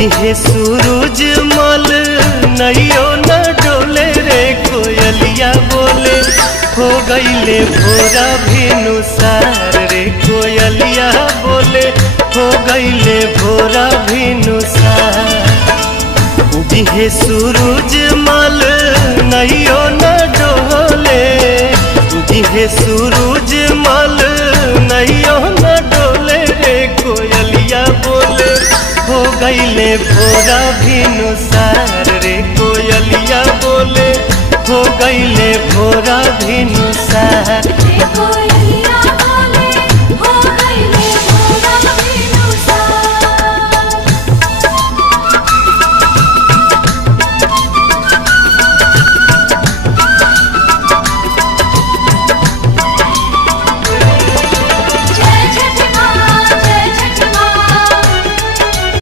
उगिहे सूरज मल नैयो न डोले रे कोयलिया बोले हो गईले भोरा भिनुसार रे कोयलिया बोले हो गईले भोरा भिनुसार। उगिहे सूरज मल नैयो न डोले उगिहे सूरज मल नैयो न डोले रे कोयलिया बोले हो गईले भोरा भिनुसार रे कोयलिया बोले हो गईले भोरा भिनुसार।